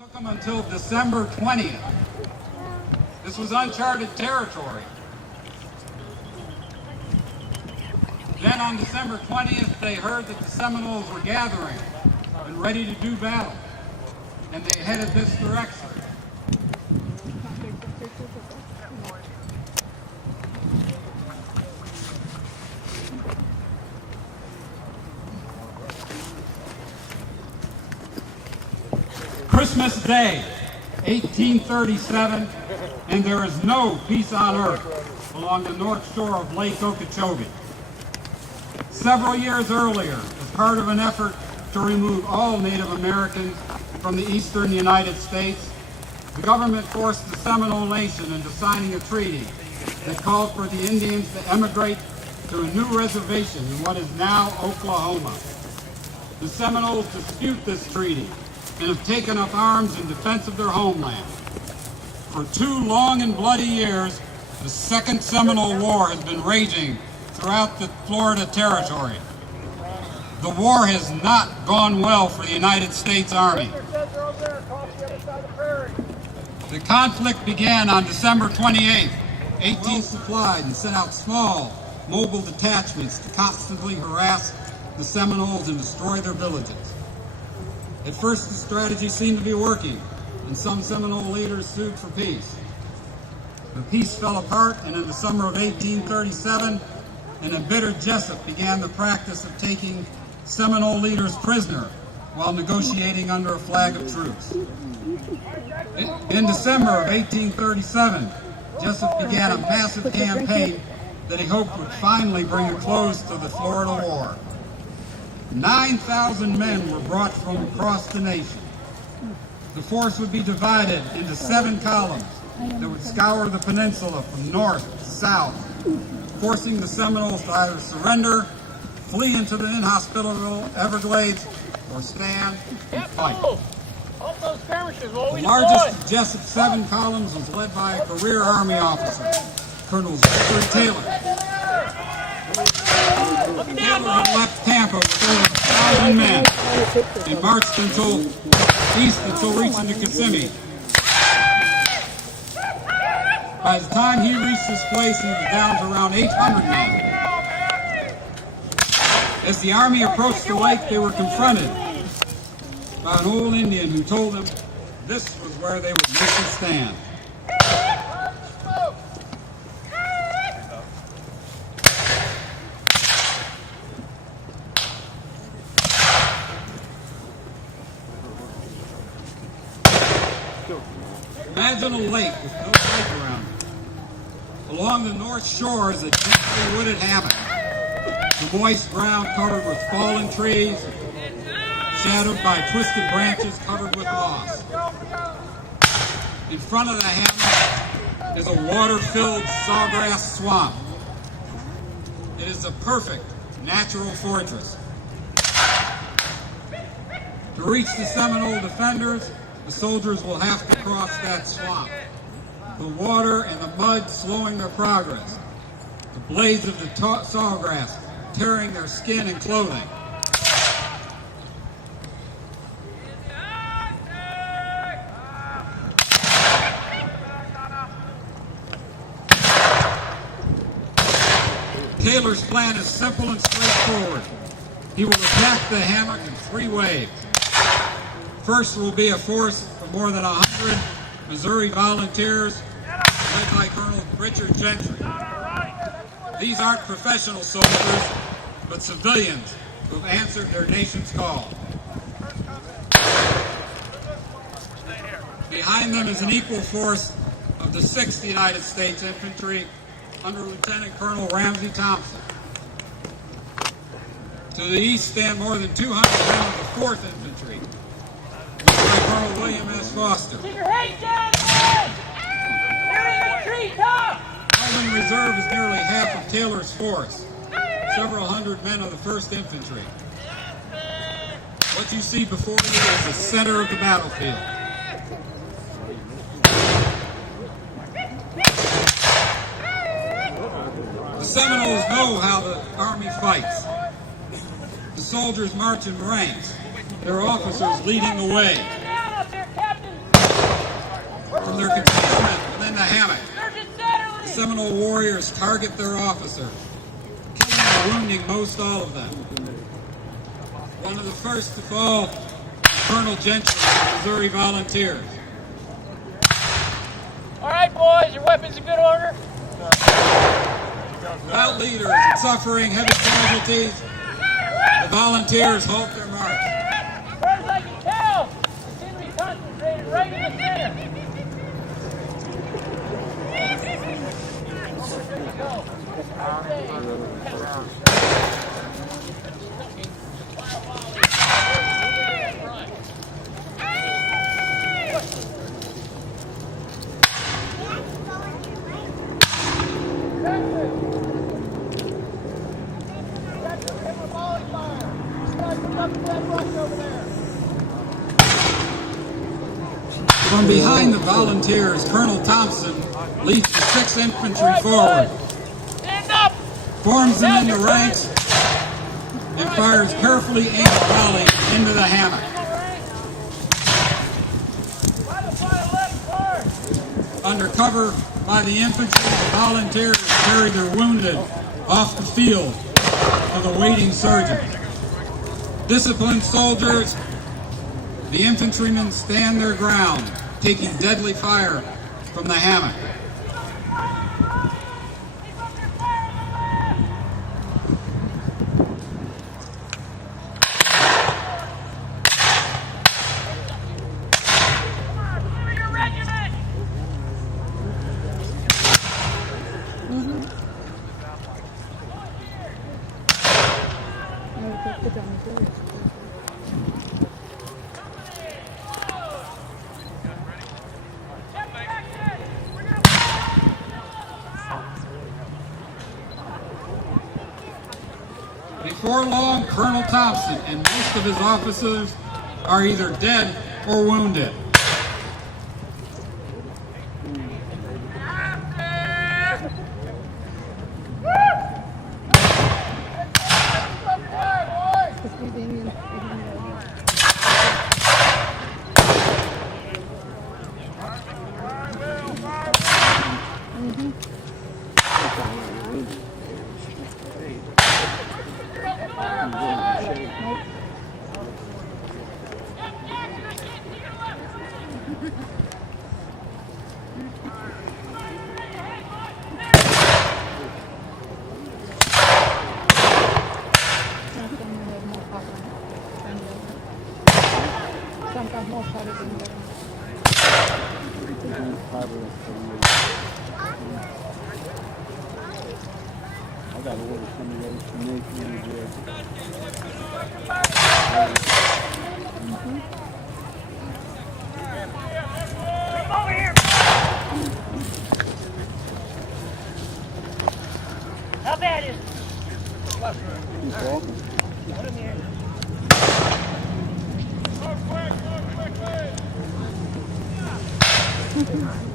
Took them until December 20th. This was uncharted territory. Then on December 20th, they heard that the Seminoles were gathering and ready to do battle, and they headed this direction. Christmas Day, 1837, and there is no peace on earth along the north shore of Lake Okeechobee. Several years earlier, as part of an effort to remove all Native Americans from the eastern United States, the government forced the Seminole Nation into signing a treaty that called for the Indians to emigrate to a new reservation in what is now Oklahoma. The Seminoles dispute this treaty and have taken up arms in defense of their homeland. For 2 long and bloody years, the Second Seminole War has been raging throughout the Florida Territory. The war has not gone well for the United States Army. The conflict began on December 28th. 18 supplied and sent out small, mobile detachments to constantly harass the Seminoles and destroy their villages. At first, the strategy seemed to be working, and some Seminole leaders sued for peace. The peace fell apart, and in the summer of 1837, an embittered Jessup began the practice of taking Seminole leaders prisoner while negotiating under a flag of truce. In December of 1837, Jessup began a massive campaign that he hoped would finally bring a close to the Florida War. 9,000 men were brought from across the nation. The force would be divided into 7 columns that would scour the peninsula from north to south, forcing the Seminoles to either surrender, flee into the inhospitable Everglades, or stand and fight. The largest of Jessup's 7 columns was led by a career Army officer, Colonel Zachary Taylor. Taylor had left Tampa with over 1,000 men and marched east until reaching the Kissimmee. By the time he reached this place, he was down to around 800 men. As the army approached the lake, they were confronted by an old Indian who told them this was where they would make a stand. Imagine a lake with no lake around it. Along the north shore is a densely wooded hammock. The moist ground covered with fallen trees, shadowed by twisted branches covered with moss. In front of the hammock is a water-filled sawgrass swamp. It is a perfect natural fortress. To reach the Seminole defenders, the soldiers will have to cross that swamp. The water and the mud slowing their progress. The blades of the sawgrass tearing their skin and clothing. Taylor's plan is simple and straightforward. He will attack the hammock in 3 waves. First will be a force of more than 100 Missouri volunteers led by Colonel Richard Gentry. These aren't professional soldiers, but civilians who have answered their nation's call. Behind them is an equal force of the 6th United States Infantry under Lieutenant Colonel Ramsey Thompson. To the east stand more than 200 men of the 4th Infantry, by Colonel William S. Foster. Keep your head down, guys! They're in the treetop! Armed Reserve is nearly half of Taylor's force, several hundred men of the 1st Infantry. What you see before you is the center of the battlefield. The Seminoles know how the Army fights. The soldiers march in ranks, their officers leading the way. Down up there, Captain! their concealment within the hammock, Sergeant the Satterley! Seminole warriors target their officers, killing or wounding most all of them. One of the first to fall was Colonel Gentry of the Missouri Volunteers. All right, boys, your weapons in good order? Without leaders and suffering heavy casualties, the volunteers halt their march. As far as I can tell, they seem to be concentrated right in the center. There you go. From behind the volunteers, Colonel Thompson leads the 6th Infantry forward, Stand up! forms them into ranks, and fires carefully aimed volleys into the hammock. Under cover by the infantry, the volunteers carry their wounded off the field to the waiting surgeons. Disciplined soldiers, the infantrymen stand their ground, taking deadly fire from the hammock. Before long, Colonel Thompson and most of his officers are either dead or wounded. I got to order some of those from Nick and Over here! How bad is it? He's walking. Put him here. Quick, quick, quick.